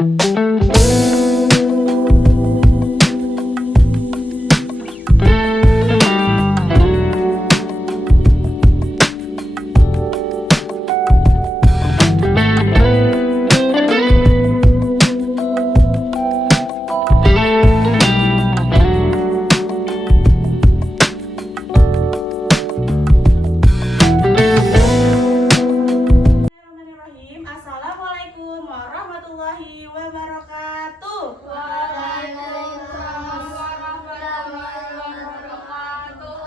Assalamualaikum warahmatullahi wabarakatuh. Waalaikumsalam warahmatullahi wabarakatuh.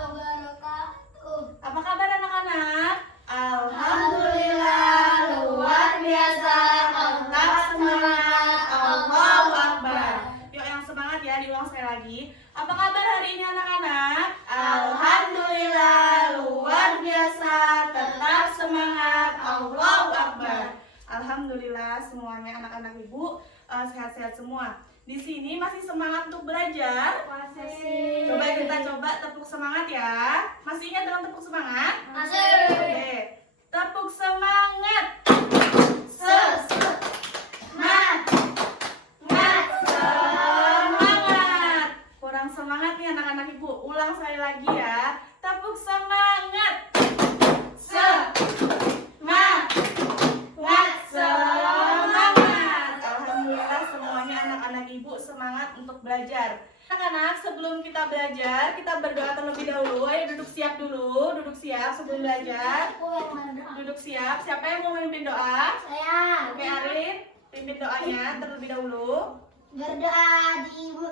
Apa kabar anak-anak? Alhamdulillah, luar biasa. Tetap semangat. Allahu Akbar. Yuk yang semangat ya, diulang sekali lagi. Apa kabar hari ini anak-anak? Alhamdulillah, luar biasa. Tetap semangat. Allahu Akbar. Alhamdulillah semuanya anak-anak ibu sehat-sehat semua. Di sini masih semangat untuk belajar? Masih. Coba kita tepuk semangat ya. Masih ingat dengan tepuk semangat? Masih. Oke. Tepuk semangat. Semangat. Kurang semangat nih anak-anak ibu. Ulang sekali lagi ya. Tepuk semangat. Semangat. Alhamdulillah semuanya anak-anak ibu semangat untuk belajar. Anak-anak, sebelum kita belajar, kita berdoa terlebih dahulu. Ayo duduk siap dulu, duduk siap sebelum belajar. Duduk siap. Siapa yang mau memimpin doa? Saya. Oke, Arin, pimpin doanya terlebih dahulu. Berdoa di ibu.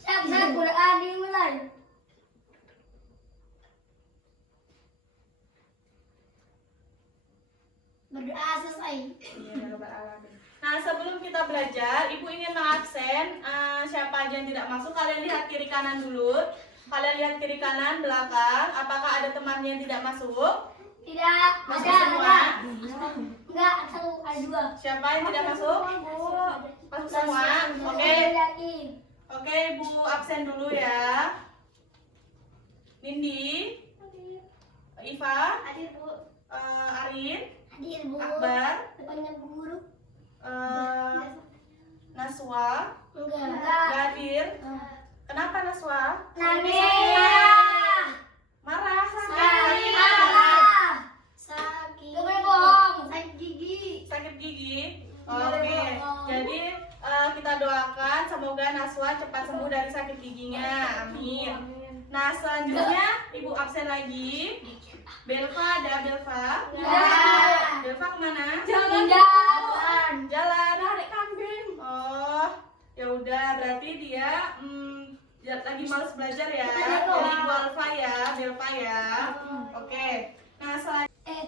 Saya berdoa dimulai. Berdoa selesai. Iya, Rabbal Alamin. Nah, sebelum kita belajar, Ibu ingin mengabsen siapa aja yang tidak masuk. Kalian lihat kiri kanan dulu. Kalian lihat kiri kanan, belakang. Apakah ada temannya yang tidak masuk? Tidak. Masuk Ada. semua? Enggak, satu, ada dua. Siapa yang tidak masuk? Masuk semua? Oke. Oke, Ibu absen dulu ya. Nindi, Iva, Hadir, Bu. Arin, Hadir, Bu. Akbar, Depannya Bu Guru. Naswa, Enggak. Gadir. Kenapa Naswa? Nangis. Marah? Sakit. Sakit. Gak boleh bohong. Sakit gigi. Sakit gigi? Boleh Oke. bohong. Jadi kita doakan semoga Naswa cepat sembuh dari sakit giginya. Amin. Nah, selanjutnya Ibu absen lagi. Belva, ada Belva? Ya. Belva kemana? Jalan. Jalan. Narik kambing. Oh, ya udah berarti dia lagi malas belajar ya. Jadi Ibu Alfa ya, Belva ya. Oke. Nah, selanjutnya.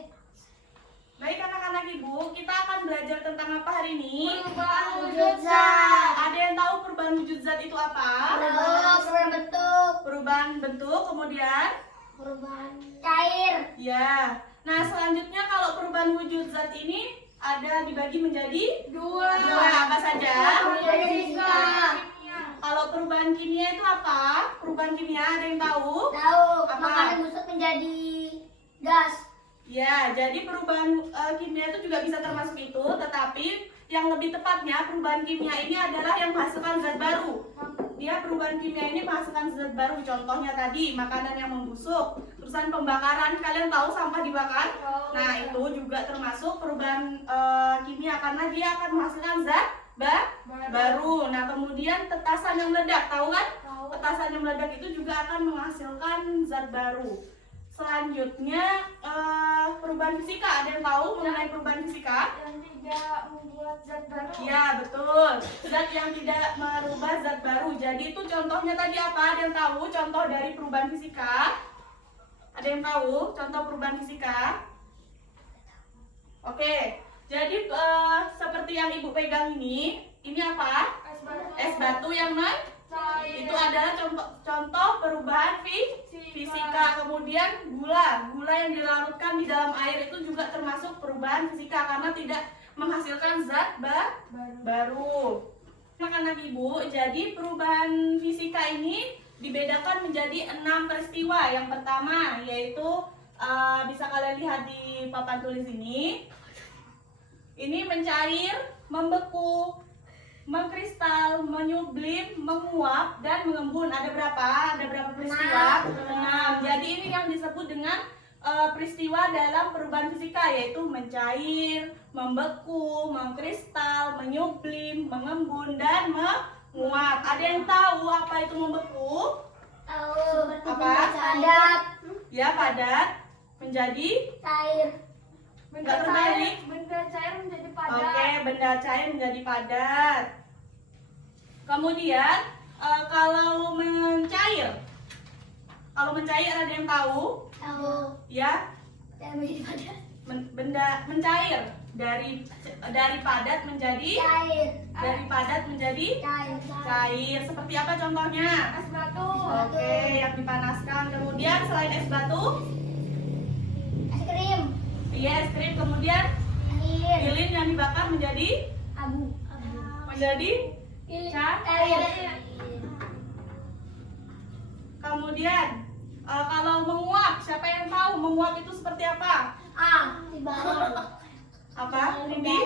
Baik anak-anak ibu, kita akan belajar tentang apa hari ini? Perubahan wujud zat. Ada yang tahu perubahan wujud zat itu apa? Perubahan bentuk. Perubahan bentuk, kemudian? Perubahan cair. Ya. Nah, selanjutnya kalau perubahan wujud zat ini ada dibagi menjadi dua. Apa saja? Fisika. Kalau perubahan kimia itu apa? Perubahan kimia ada yang tahu? Tahu. Apa? Makanan busuk menjadi gas. Ya, jadi perubahan kimia itu juga bisa termasuk itu, tetapi yang lebih tepatnya perubahan kimia ini adalah yang menghasilkan zat baru. Dia perubahan kimia ini menghasilkan zat baru, contohnya tadi makanan yang membusuk, terusan pembakaran, kalian tahu sampah dibakar? Nah, itu juga termasuk perubahan kimia karena dia akan menghasilkan zat baru. Nah, kemudian petasan yang meledak, tahu kan? Petasan yang meledak itu juga akan menghasilkan zat baru. Selanjutnya perubahan fisika, ada yang tahu mengenai perubahan fisika? Yang tidak membuat zat baru. Ya betul, zat yang tidak merubah zat baru. Jadi itu contohnya tadi apa? Ada yang tahu contoh dari perubahan fisika? Ada yang tahu contoh perubahan fisika? Oke, jadi seperti yang ibu pegang ini apa? Es batu yang itu adalah contoh perubahan fisika. Kemudian gula yang dilarutkan di dalam air itu juga termasuk perubahan fisika karena tidak menghasilkan zat baru. Anak-anak ibu, jadi perubahan fisika ini dibedakan menjadi 6 peristiwa. Yang pertama yaitu bisa kalian lihat di papan tulis ini mencair, membeku. mengkristal, menyublim, menguap, dan mengembun. Ada berapa? Ada berapa peristiwa? 6. Jadi ini yang disebut dengan peristiwa dalam perubahan fisika, yaitu mencair, membeku, mengkristal, menyublim, mengembun, dan menguap. Ada yang tahu apa itu membeku? Tahu. Apa? Padat. Ya, padat menjadi Cair. nggak terbalik. Benda cair menjadi padat. Oke, benda cair menjadi padat. Kemudian kalau mencair ada yang tahu? Tahu. Ya, Dan menjadi padat. benda mencair dari padat menjadi Cair. dari padat menjadi Cair. cair. Seperti apa contohnya? Es batu. Oke, yang dipanaskan. Kemudian selain es batu, Es krim. iya es krim. Kemudian Air. lilin yang dibakar menjadi Abu. Air. Kemudian kalau menguap, siapa yang tahu menguap itu seperti apa? Di bawah. Apa? Bibi?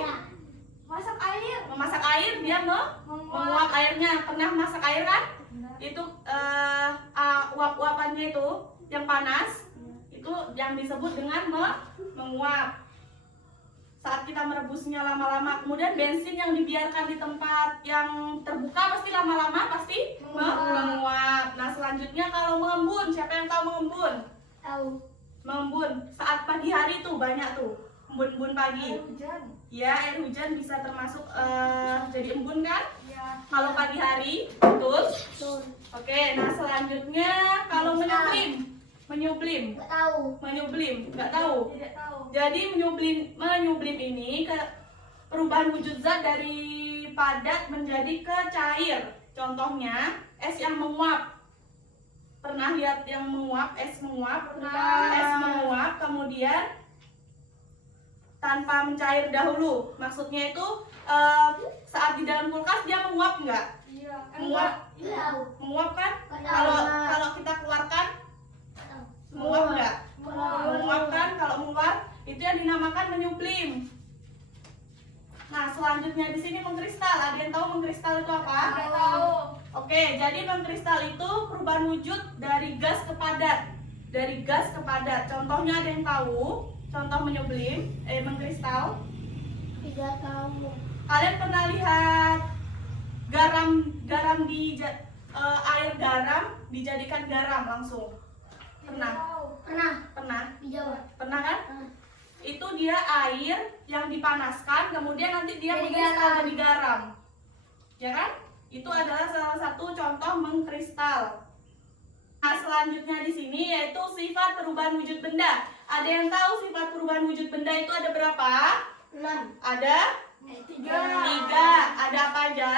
Masak air. Memasak air, dia menguap airnya. Pernah masak air kan? Itu uap-uapannya itu yang panas, itu yang disebut dengan menguap. Saat kita merebusnya lama-lama, kemudian bensin yang dibiarkan di tempat yang terbuka pasti lama-lama pasti menguap. Nah selanjutnya kalau mengembun, siapa yang tahu mengembun? Tahu. Mengembun saat pagi hari tuh banyak tuh embun-embun pagi. Air hujan. Ya, air hujan bisa termasuk jadi embun kan? Ya. Kalau pagi hari, betul? Betul. Oke, nah selanjutnya kalau menyublim, Nggak tahu. nggak tahu. Tidak tahu. Jadi menyublim ini ke perubahan wujud zat dari padat menjadi ke cair. Contohnya es yang menguap. Pernah lihat yang menguap, es menguap? Pernah. Es menguap, kemudian tanpa mencair dahulu. Maksudnya itu saat di dalam kulkas dia menguap nggak? Iya. Menguap, Nggak tahu. menguap kan? Nggak Kalau tahu. kalau kita keluarkan Nggak tahu. menguap nggak? Menguap. Menguap kan? Kalau menguap itu yang dinamakan menyublim. Nah selanjutnya di sini mengkristal. Ada yang tahu mengkristal itu apa? Tidak tahu. Oke, jadi mengkristal itu perubahan wujud dari gas ke padat. Dari gas ke padat. Contohnya ada yang tahu? Contoh menyublim, mengkristal. Tidak tahu. Kalian pernah lihat garam di air garam dijadikan garam langsung? Pernah? Pernah. Pernah? Di Jawa. Pernah kan? Pernah. Itu dia air yang dipanaskan, kemudian nanti dia Jadi mengkristal garam. jadi garam. Ya kan? Itu adalah salah satu contoh mengkristal. Nah, selanjutnya di sini yaitu sifat perubahan wujud benda. Ada yang tahu sifat perubahan wujud benda itu ada berapa? 6. Ada 3. Ada apa aja?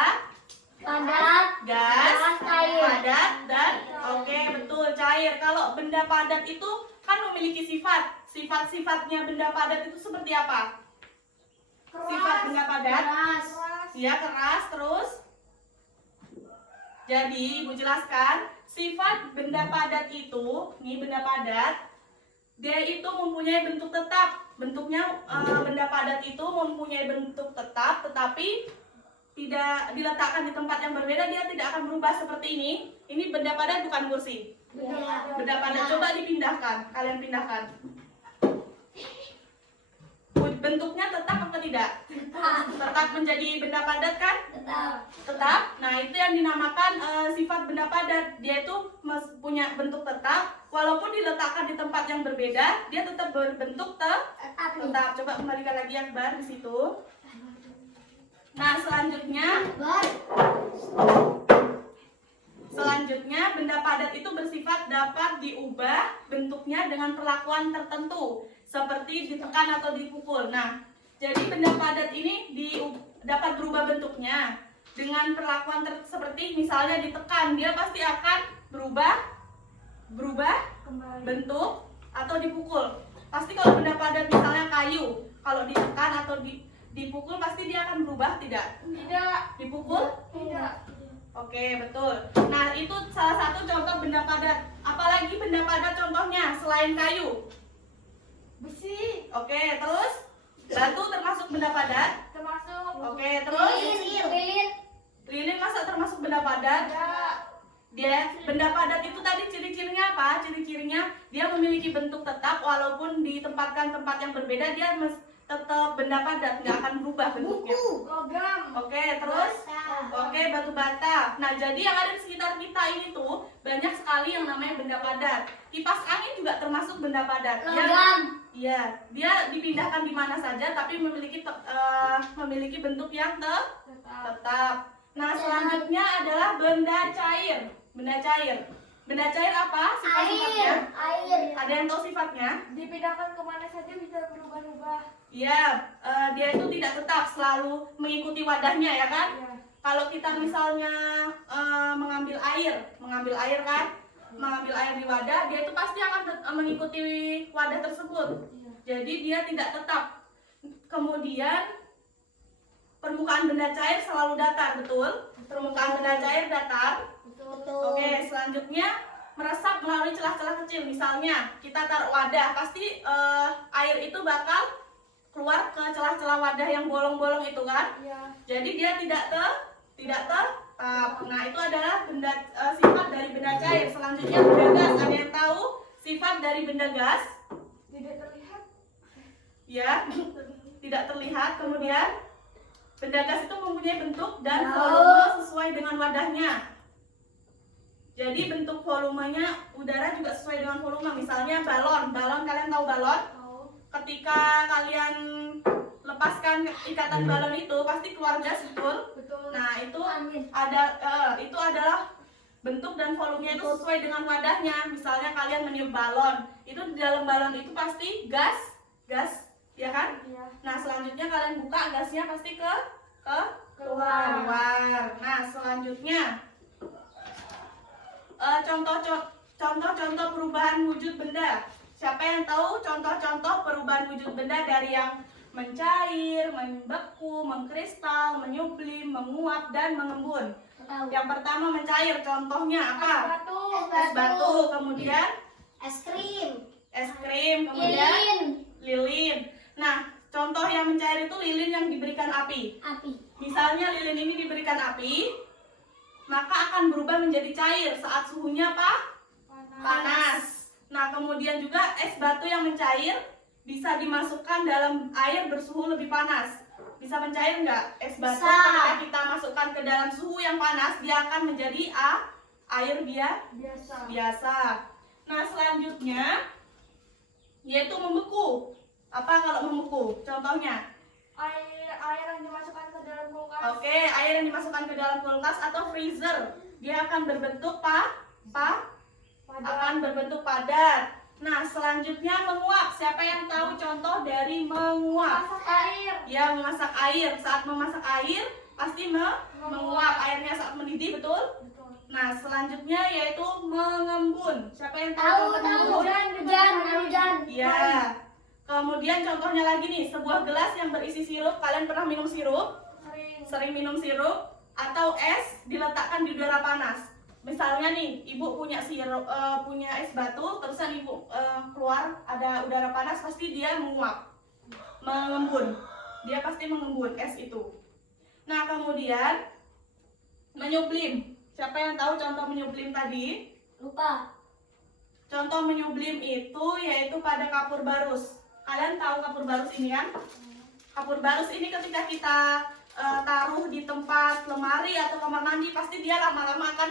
Padat. Gas, Cair. padat, dan oke betul cair. Kalau benda padat itu kan memiliki sifat. Sifat-sifatnya benda padat itu seperti apa? Sifat benda padat? Keras. Ya keras terus. Jadi ibu jelaskan sifat benda padat itu, nih benda padat, dia itu mempunyai bentuk tetap. Bentuknya benda padat itu mempunyai bentuk tetap, tetapi tidak diletakkan di tempat yang berbeda, dia tidak akan berubah seperti ini. Ini benda padat bukan kursi. Iya. Benda padat coba dipindahkan, kalian pindahkan. Bentuknya tetap atau tidak? Tetap menjadi benda padat kan? Tetap. Tetap. Nah, itu yang dinamakan sifat benda padat. Dia itu punya bentuk tetap, walaupun diletakkan di tempat yang berbeda, dia tetap berbentuk Tetap. tetap. Coba kembalikan lagi Akbar di situ. Nah, selanjutnya benda padat itu bersifat dapat diubah bentuknya dengan perlakuan tertentu, seperti ditekan atau dipukul. Nah, jadi benda padat ini dapat berubah bentuknya dengan perlakuan seperti misalnya ditekan, dia pasti akan berubah Kembali. bentuk, atau dipukul. Pasti kalau benda padat misalnya kayu, kalau ditekan atau dipukul pasti dia akan berubah, tidak? Tidak. Dipukul? Tidak. Oke, betul. Nah, itu salah satu contoh benda padat. Apalagi benda padat contohnya selain kayu? Besi. Oke, terus batu termasuk benda padat? Termasuk. Oke, terus Lilin. padat? Benda padat itu tadi ciri-cirinya apa? Ciri-cirinya dia memiliki bentuk tetap walaupun ditempatkan tempat yang berbeda, dia tetap benda padat, nggak akan berubah bentuknya. Buku. Logam. Oke, terus? Bata. Oke, batu bata. Nah, jadi yang ada di sekitar kita ini tuh banyak sekali yang namanya benda padat. Kipas angin juga termasuk benda padat. Logam. Iya, dia dipindahkan di mana saja tapi memiliki bentuk yang tetap. Nah, selanjutnya adalah benda cair. Benda cair. Benda cair apa sifat-sifatnya? Air. Ada yang tahu sifatnya? Dipindahkan kemana saja bisa berubah-ubah. Iya, dia itu tidak tetap, selalu mengikuti wadahnya ya kan? Iya. Kalau kita misalnya mengambil air kan? Mengambil air di wadah, dia itu pasti akan mengikuti wadah tersebut. Iya. Jadi dia tidak tetap. Kemudian permukaan benda cair selalu datar, betul? Permukaan benda cair datar. Betul. Oke, selanjutnya meresap melalui celah-celah kecil. Misalnya kita taruh wadah, pasti air itu bakal keluar ke celah-celah wadah yang bolong-bolong itu kan? Iya. Jadi dia tidak tetap. Nah, itu adalah sifat dari benda cair. Selanjutnya benda gas. Ada yang tahu sifat dari benda gas? Tidak terlihat. Ya, tidak terlihat. Kemudian benda gas itu mempunyai bentuk dan Tahu. volume sesuai dengan wadahnya. Jadi bentuk volumenya udara juga sesuai dengan volume. Misalnya balon. Balon, kalian tahu balon? Tahu. Ketika kalian lepaskan ikatan balon itu pasti keluar gas, betul? Betul. Nah, itu Angin. itu adalah bentuk dan volumenya itu sesuai dengan wadahnya. Misalnya kalian meniup balon, itu di dalam balon itu pasti gas, ya kan? Iya. Nah, selanjutnya kalian buka, gasnya pasti Keluar. keluar. Nah, selanjutnya contoh-contoh perubahan wujud benda. Siapa yang tahu contoh-contoh perubahan wujud benda dari yang mencair, membeku, mengkristal, menyublim, menguap, dan mengembun? Tahu. Yang pertama mencair, contohnya apa? Batu. Es batu, kemudian Es krim. es krim, kemudian Lilin. lilin. Nah, contoh yang mencair itu lilin yang diberikan api. Api. Misalnya lilin ini diberikan api, maka akan berubah menjadi cair saat suhunya apa? Panas. Nah, kemudian juga es batu yang mencair bisa dimasukkan dalam air bersuhu lebih panas. Bisa mencair nggak? Es batu Bisa. ketika kita masukkan ke dalam suhu yang panas, dia akan menjadi air biasa. Nah, selanjutnya yaitu membeku. Apa kalau membeku? Contohnya? Air yang dimasukkan ke dalam kulkas. Oke, air yang dimasukkan ke dalam kulkas atau freezer, dia akan berbentuk akan berbentuk padat. Nah, selanjutnya menguap. Siapa yang tahu contoh dari menguap? Masak air. Ya, memasak air. Saat memasak air pasti menguap. Airnya saat mendidih, betul? Betul. Nah, selanjutnya yaitu mengembun. Siapa yang tahu Tahu, contoh tahu. mengembun? Hujan. Ya. Kemudian contohnya lagi nih, sebuah gelas yang berisi sirup. Kalian pernah minum sirup? Sering minum sirup atau es diletakkan di udara panas. Misalnya nih, ibu punya sirup, punya es batu, terusan ibu keluar ada udara panas, pasti dia menguap, mengembun. Dia pasti mengembun es itu. Nah, kemudian menyublim. Siapa yang tahu contoh menyublim tadi? Lupa. Contoh menyublim itu yaitu pada kapur barus. Kalian tahu kapur barus ini kan? Kapur barus ini ketika kita taruh di tempat lemari atau kamar mandi, pasti dia lama-lama akan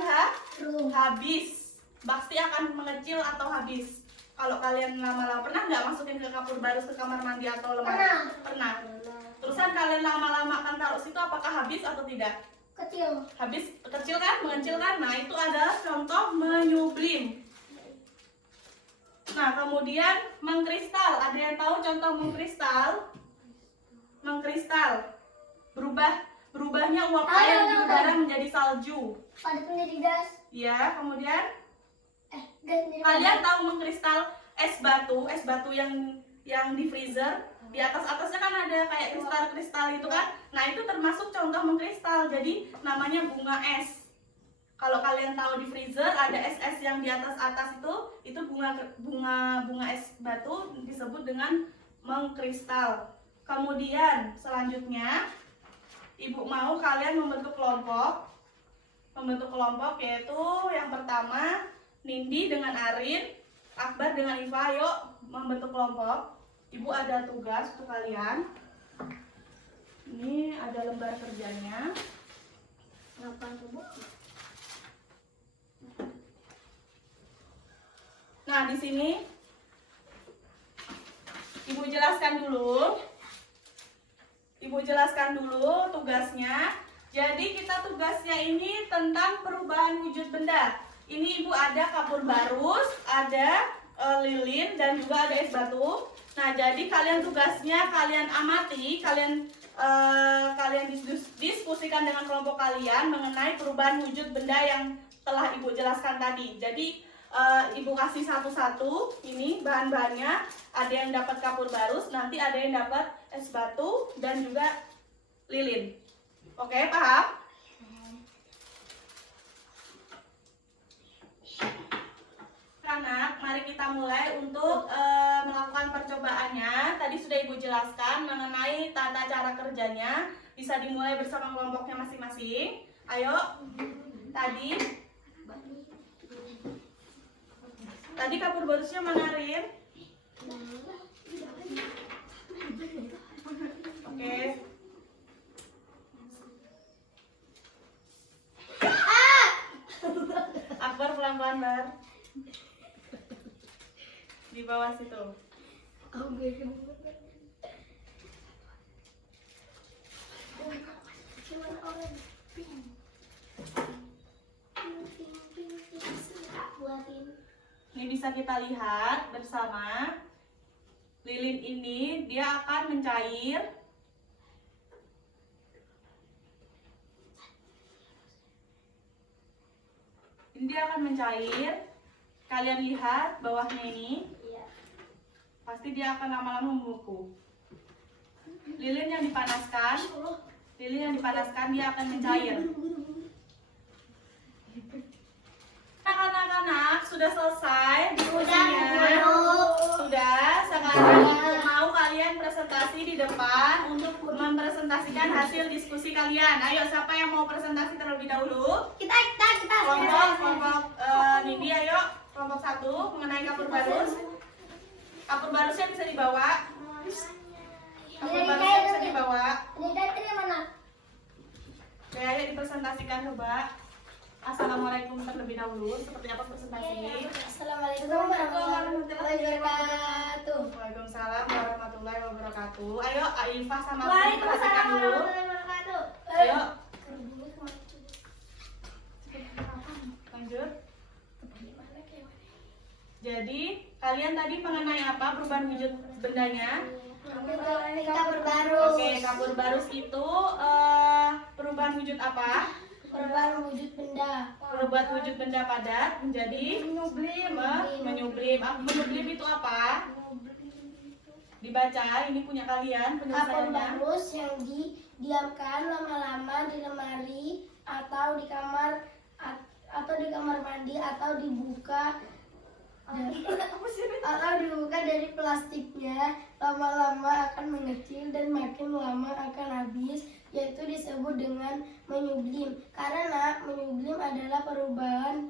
habis. Pasti akan mengecil atau habis. Kalau kalian lama-lama pernah nggak masukin ke kapur barus ke kamar mandi atau lemari? Pernah. Terusan kalian lama-lama akan taruh situ, apakah habis atau tidak? Kecil. Habis, kecil kan, mengecil kan? Nah, itu adalah contoh menyublim. Nah, kemudian mengkristal. Ada yang tahu contoh mengkristal? Mengkristal. Berubahnya uap air di udara menjadi salju. Padat menjadi gas. Ya, kemudian Gas menjadi kalian tahu mengkristal es batu yang di freezer. Di atasnya kan ada kayak kristal-kristal itu kan. Nah, itu termasuk contoh mengkristal. Jadi namanya bunga es. Kalau kalian tahu di freezer ada es-es yang di atas itu bunga es batu disebut dengan mengkristal. Kemudian selanjutnya Ibu mau kalian membentuk kelompok. membentuk kelompok, yaitu yang pertama Nindi dengan Arin, Akbar dengan Iva. Ayo membentuk kelompok. Ibu ada tugas untuk kalian. Ini ada lembar kerjanya. Nah, di sini Ibu jelaskan dulu. Ibu jelaskan dulu tugasnya. Jadi kita tugasnya ini tentang perubahan wujud benda. Ini Ibu ada kapur barus, ada lilin, dan juga ada es batu. Nah, jadi kalian tugasnya kalian amati, kalian diskusikan dengan kelompok kalian mengenai perubahan wujud benda yang telah Ibu jelaskan tadi. Jadi Ibu kasih satu-satu ini bahan-bahannya. Ada yang dapat kapur barus, nanti ada yang dapat es batu dan juga lilin. Oke, paham? Anak, mari kita mulai untuk melakukan percobaannya. Tadi sudah Ibu jelaskan mengenai tata cara kerjanya. Bisa dimulai bersama kelompoknya masing-masing. Ayo, tadi kapur barusnya mana, Rin? Oke. Akbar pelan-pelan, Bar. Di bawah situ. Ini bisa kita lihat bersama. Lilin ini dia akan mencair. Ini dia akan mencair. Kalian lihat bawahnya ini. Pasti dia akan lama-lama membeku. Lilin yang dipanaskan dia akan mencair. Anak-anak sudah selesai diskusinya. Sudah. Sekarang mau kalian presentasi di depan untuk mempresentasikan hasil diskusi kalian. Ayo, siapa yang mau presentasi terlebih dahulu? Kita. Kelompok Nindi, ayo. Kelompok 1 mengenai kapur barus. Kapur barusnya bisa dibawa. Kapur barusnya bisa dibawa. Ini mana? Oke, ayo dipresentasikan coba. Assalamualaikum terlebih dahulu. Seperti apa presentasi? Assalamualaikum warahmatullahi wabarakatuh. Waalaikumsalam warahmatullahi wabarakatuh. Ayo, Aifa sama Afi perhatikan dulu. Ayo, lanjut. Jadi, kalian tadi mengenai apa perubahan wujud bendanya? Kapur barus. Oke, kapur barus itu perubahan wujud apa? Perubahan wujud benda. Berubah wujud benda padat menjadi menyublim. Menyublim itu apa? Dibaca, ini punya kalian Kapur penyelesaiannya. barus yang didiamkan lama-lama di lemari atau di kamar mandi atau dibuka dari plastiknya, lama-lama akan mengecil dan makin lama akan habis, yaitu disebut dengan menyublim. Karena menyublim adalah perubahan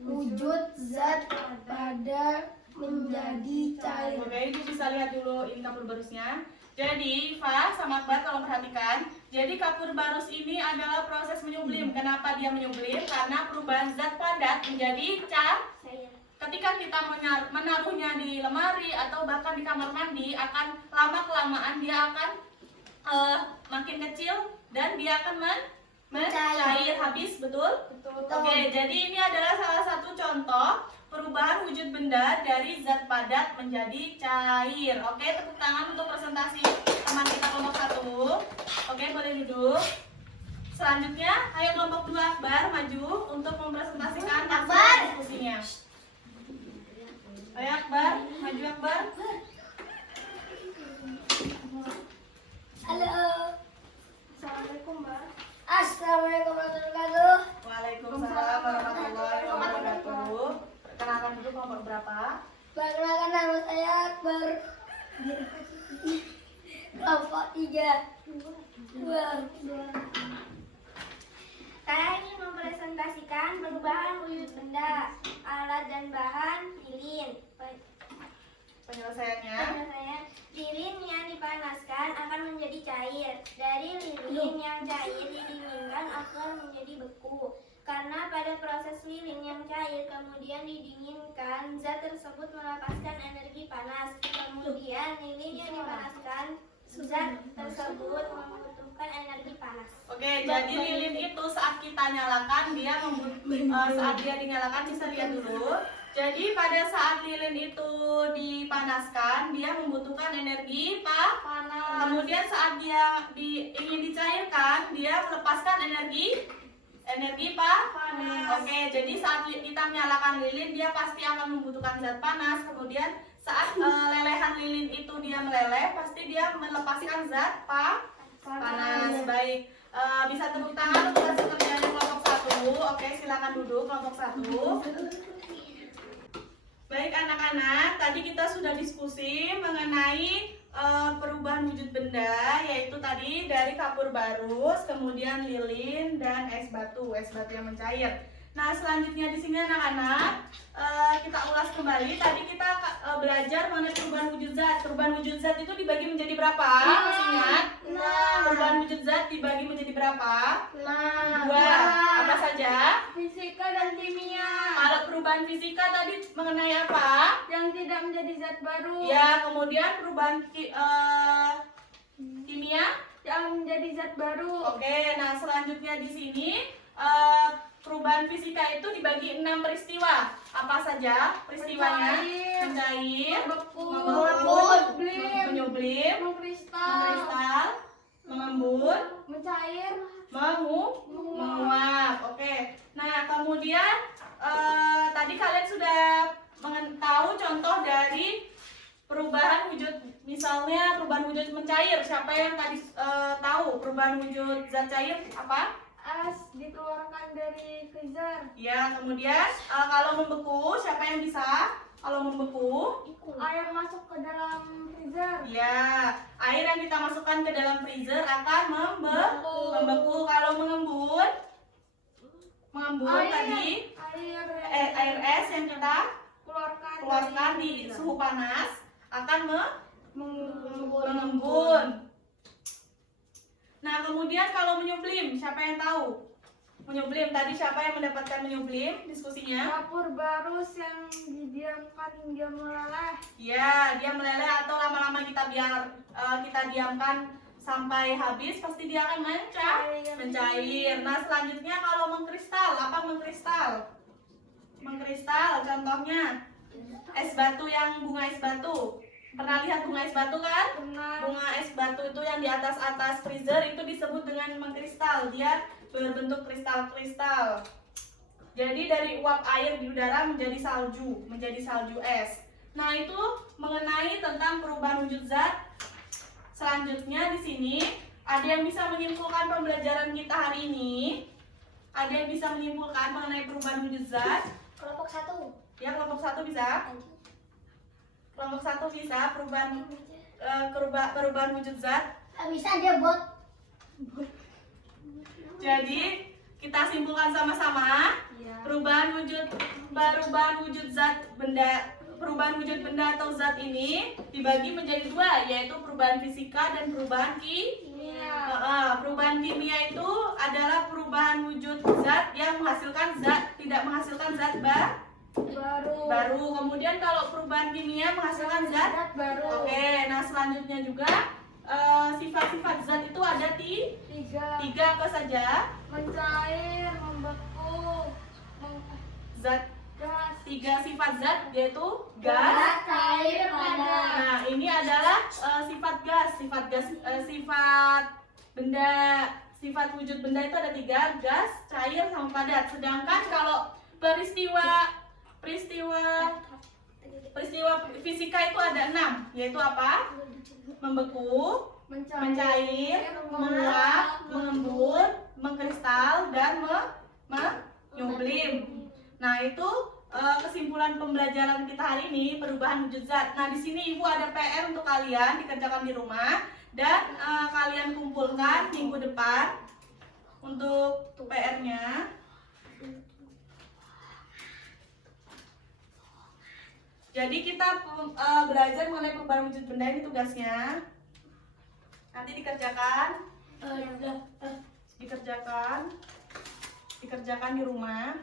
wujud zat pada menjadi cair. Oke, Ibu bisa lihat dulu ini kapur barusnya. Jadi, Iva sama Akbar kalau perhatikan, jadi kapur barus ini adalah proses menyublim. Kenapa dia menyublim? Karena perubahan zat padat menjadi cair. Ketika kita menaruhnya di lemari atau bahkan di kamar mandi, akan lama-kelamaan dia akan makin kecil dan dia akan mencair habis, betul? Oke, jadi ini adalah salah satu contoh perubahan wujud benda dari zat padat menjadi cair. Oke, tepuk tangan untuk presentasi teman kita kelompok 1. Oke, boleh duduk. Selanjutnya, ayo kelompok 2 Akbar maju untuk mempresentasikan hasil diskusinya. Ayo Akbar, maju Akbar. Halo. Assalamualaikum, Mbak. Assalamualaikum warahmatullahi wabarakatuh. Waalaikumsalam warahmatullahi wabarakatuh. Perkenalkan dulu kelompok berapa? Perkenalkan nama saya Akbar. Kelompok 3. Saya ingin mempresentasikan perubahan wujud benda, alat dan bahan, lilin. Penyelesaiannya. Penyelesaian, lilin yang dipanaskan akan menjadi cair. Dari lilin yang cair didinginkan akan menjadi beku. Karena pada proses lilin yang cair kemudian didinginkan, zat tersebut melepaskan energi panas. Kemudian lilin yang dipanaskan, zat tersebut membutuhkan energi panas. Oke, jadi lilin itu saat kita nyalakan saat dia dinyalakan bisa lihat dulu. Jadi pada saat lilin itu dipanaskan, dia membutuhkan energi panas. Kemudian saat dia ingin dicairkan, dia melepaskan energi panas. Oke, jadi saat kita menyalakan lilin, dia pasti akan membutuhkan zat panas. Kemudian saat lelehan lilin itu dia meleleh, pasti dia melepaskan zat panas. Baik, bisa tepuk tangan untuk hasil kerjaan kelompok 1. Oke, silakan duduk kelompok 1. Baik anak-anak, tadi kita sudah diskusi mengenai perubahan wujud benda, yaitu tadi dari kapur barus, kemudian lilin dan es batu yang mencair. Nah, selanjutnya di sini anak-anak kita ulas kembali. Tadi kita belajar mengenai perubahan wujud zat. Perubahan wujud zat itu dibagi menjadi berapa? Masih ingat? Perubahan wujud zat dibagi menjadi berapa? 2. Apa saja? Fisika dan kimia Kalau perubahan fisika tadi mengenai apa? yang tidak menjadi zat baru, Ya, kemudian perubahan kimia. yang menjadi zat baru. Oke, nah selanjutnya di sini perubahan fisika itu dibagi 6 peristiwa. Apa saja peristiwanya? Mencair, Membeku, membekuk, menyublim, menyublim, mengkristal, mengembun, mencair, menguap. Oke. Nah, kemudian tadi kalian sudah tahu contoh dari perubahan wujud, misalnya perubahan wujud mencair. Siapa yang tadi tahu perubahan wujud zat cair apa? es dikeluarkan dari freezer, Ya, kemudian kalau membeku, siapa yang bisa? Kalau membeku, air masuk ke dalam freezer, ya, air yang kita masukkan ke dalam freezer akan membeku. Kalau mengembun tadi air es yang kita keluarkan di suhu panas akan mengembun. Nah, kemudian kalau menyublim, siapa yang tahu? Menyublim tadi siapa yang mendapatkan menyublim diskusinya? kapur barus yang didiamkan hingga meleleh, Ya, dia meleleh atau lama-lama kita diamkan sampai habis, pasti dia akan mencair. Nah, selanjutnya kalau mengkristal, apa mengkristal? Mengkristal contohnya es batu, yang bunga es batu. Pernah lihat bunga es batu kan? Bunga es batu itu yang di atas freezer itu disebut dengan mengkristal. Dia berbentuk kristal-kristal. Jadi dari uap air di udara menjadi salju es. Nah, itu mengenai tentang perubahan wujud zat. Selanjutnya di sini ada yang bisa menyimpulkan pembelajaran kita hari ini? Ada yang bisa menyimpulkan mengenai perubahan wujud zat? Kelompok 1. Ya, kelompok 1 bisa. Kelompok 1 bisa perubahan wujud zat. Bisa dia bot. Jadi kita simpulkan sama-sama. Perubahan wujud zat benda, perubahan wujud benda atau zat ini dibagi menjadi 2, yaitu perubahan fisika dan perubahan kimia. Perubahan kimia itu adalah perubahan wujud zat yang tidak menghasilkan zat baru. Kemudian kalau perubahan kimia menghasilkan zat baru. Oke, nah selanjutnya juga sifat-sifat zat itu ada tiga apa saja? Mencair, membeku, Zat gas, 3 sifat zat yaitu gas. Cair, panas. Nah, ini adalah sifat gas, sifat benda, sifat wujud benda itu ada 3, gas, cair, sama padat. Sedangkan kalau peristiwa fisika itu ada 6, yaitu apa? Membeku, mencair, menguap, mengembun, mengkristal, dan menyublim. Nah, itu kesimpulan pembelajaran kita hari ini, perubahan wujud zat. Nah, di sini Ibu ada PR untuk kalian dikerjakan di rumah, dan kalian kumpulkan minggu depan untuk PR-nya. Jadi kita belajar mengenai perubahan wujud benda, ini tugasnya. Nanti dikerjakan di rumah.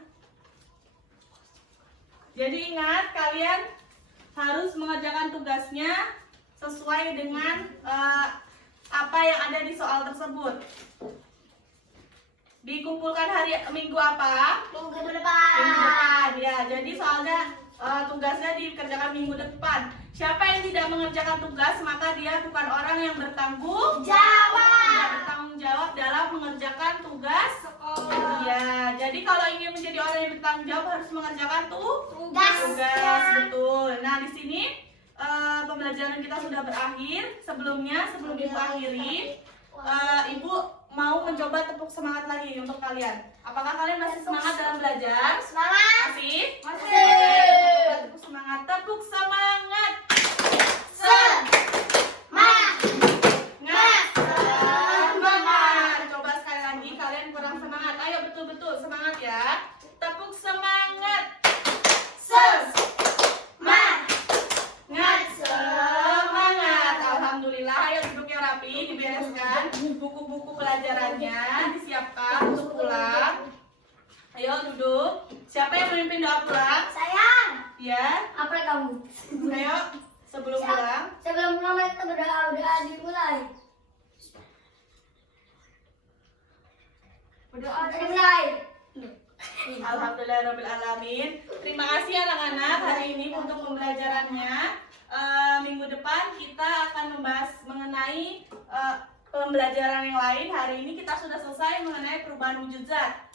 Jadi ingat, kalian harus mengerjakan tugasnya sesuai dengan apa yang ada di soal tersebut. Dikumpulkan hari minggu apa? Minggu Minggu depan. depan ya. Jadi soalnya tugasnya dikerjakan minggu depan. Siapa yang tidak mengerjakan tugas maka dia bukan orang yang bertanggung jawab dalam mengerjakan tugas sekolah. Ya, jadi kalau ingin menjadi orang yang bertanggung jawab harus mengerjakan tugas. Betul. Nah, di sini pembelajaran kita sudah berakhir. Sebelum Ibu akhiri, Ibu mau mencoba tepuk semangat lagi untuk kalian. Apakah kalian masih semangat dalam belajar? Semangat. Masih? Masih. Tepuk semangat. Tepuk semangat. Semangat. Coba sekali lagi, kalian kurang semangat. Ayo betul-betul semangat ya. Tepuk semangat. Semangat. Alhamdulillah. Ayo duduknya rapi, dibereskan. Buku-buku pelajarannya disiapkan untuk pulang. Ayo duduk. Siapa yang memimpin doa pulang? Saya. Ya. Apa kamu? Ayo sebelum pulang. Sebelum pulang kita berdoa dimulai. Berdoa. Dimulai. Alhamdulillahirrahmanirrahim. Terima kasih anak-anak hari ini untuk pembelajarannya. Minggu depan kita akan membahas mengenai pembelajaran yang lain. Hari ini kita sudah selesai mengenai perubahan wujud zat.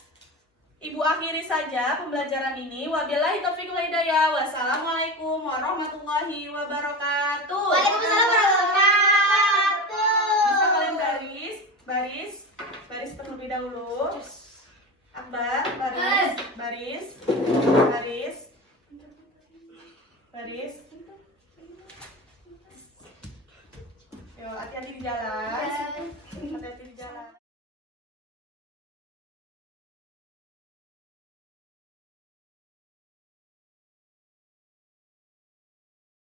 Ibu akhiri saja pembelajaran ini. Wabillahi taufiq wal hidayah. Wassalamualaikum warahmatullahi wabarakatuh. Waalaikumsalam warahmatullahi wabarakatuh. Bisa kalian baris terlebih dahulu. Akbar, baris. Yo, hati-hati di jalan. Hati-hati